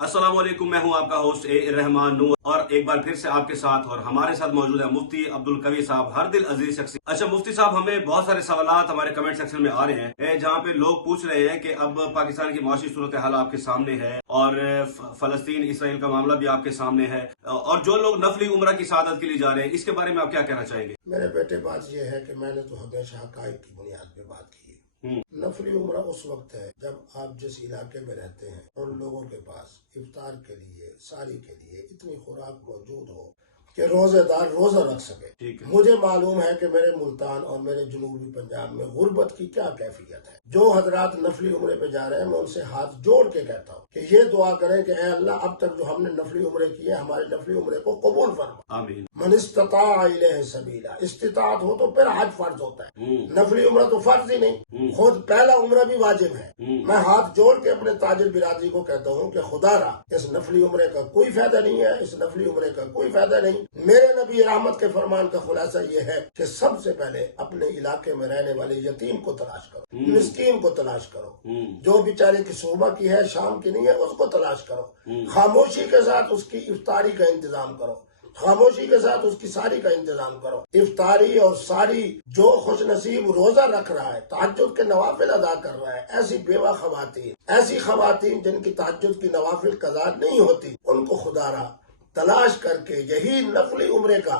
अस्सलाम वालेकुम, मैं हूं आपका होस्ट ए रहमान नूर और एक बार फिर से आपके साथ और हमारे साथ मौजूद है मुफ्ती अब्दुल कवी साहब, हर दिल अजीज शख्सी। अच्छा मुफ्ती साहब, हमें बहुत सारे सवालात हमारे कमेंट सेक्शन में आ रहे हैं जहां पे लोग पूछ रहे हैं कि अब पाकिस्तान की माशी सूरत हाल आपके सामने है और फलस्तीन इसराइल का मामला भी आपके सामने है और जो लोग नफली उम्रा की शहादत के लिए जा रहे हैं, इसके बारे में आप क्या कहना चाहेंगे? मेरे बेटे, बात यह है कि मैंने तो हमेशा हकाइक की बुनियाद पे बात की है। नफली उम्रा उस वक्त है जब आप जिस इलाके में रहते हैं उन लोगों के पास इफ्तार के लिए, सारी के लिए इतनी खुराक मौजूद हो कि रोजेदार रोजा रख सके। मुझे मालूम है कि मेरे मुल्तान और मेरे जनूबी पंजाब में गुर्बत की क्या कैफियत है। जो हजरात नफली उम्रे पे जा रहे हैं, मैं उनसे हाथ जोड़ के कहता हूँ कि ये दुआ करें कि ऐ अल्लाह, अब तक जो हमने नफली उम्रे किए, हमारे नफली उम्रे को कबूल फरमा। मन इस्तता इलैहि सबीला, इस्तिताअत हो तो फिर हज फर्ज होता है, नफली उम्रा तो फर्ज ही नहीं। खुद पहला उम्रा भी वाजिब है। मैं हाथ जोड़ के अपने ताजिर बिरादरी को कहता हूँ कि खुदारा, इस नफली उम्रे का कोई फायदा नहीं है, इस नफली उम्रे का कोई फायदा नहीं। मेरे नबी रहमत के फरमान का खुलासा ये है कि सबसे पहले अपने इलाके में रहने वाले यतीम को तलाश करो, मिस्कीन को तलाश करो, जो बेचारे की सुबह की है, शाम की नहीं है, उसको तलाश करो। खामोशी के साथ उसकी इफ्तारी का इंतजाम करो, खामोशी के साथ उसकी सारी का इंतजाम करो। इफ्तारी और सारी जो खुश नसीब रोजा रख रहा है, तहज्जुद के नवाफिल अदा कर रहा है, ऐसी बेवा खवातीन, ऐसी खवातीन जिनकी तहज्जुद की नवाफिल कज़ा नहीं होती, उनको खुदारा तलाश करके यही नफली उम्रे का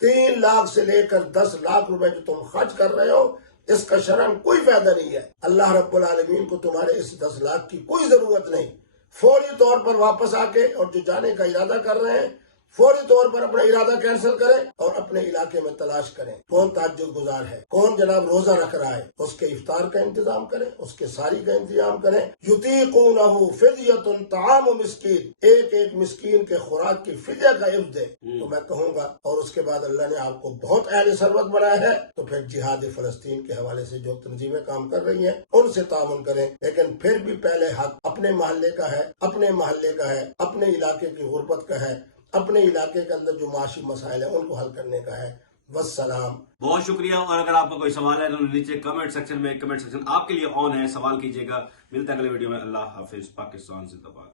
3 लाख से लेकर 10 लाख रुपए जो तुम खर्च कर रहे हो, इसका शरन कोई फायदा नहीं है। अल्लाह रब्बुल आलमीन को तुम्हारे इस 10 लाख की कोई जरूरत नहीं। फौरी तौर पर वापस आके और जो जाने का इरादा कर रहे हैं, फौरी तौर पर अपना इरादा कैंसिल करें और अपने इलाके में तलाश करें कौन तहज्जुद गुजार है, कौन जनाब रोजा रख रहा है, उसके इफ्तार का इंतजाम करें, उसके सारी का इंतजाम करें। युतीक़ूनहु फिद्यतुन तआम मिस्कीन, एक एक मिस्कीन के खुराक की फिद्या का इफ्त दे तो मैं कहूँगा। और उसके बाद अल्लाह ने आपको बहुत अहले सरवत बनाया है, तो फिर जिहाद फलस्तीन के हवाले से जो तंजीमें काम कर रही हैं उनसे ताउन करें। लेकिन फिर भी पहले हक अपने मोहल्ले का है, अपने मोहल्ले का है, अपने इलाके की गुर्बत का है, अपने इलाके के अंदर जो माशी मसाइल है उनको हल करने का है। वस्सलाम। बहुत शुक्रिया। और अगर आपका कोई सवाल है तो नीचे कमेंट सेक्शन में, कमेंट सेक्शन आपके लिए ऑन है, सवाल कीजिएगा। मिलता है अगले वीडियो में। अल्लाह हाफिज। पाकिस्तान जिंदाबाद।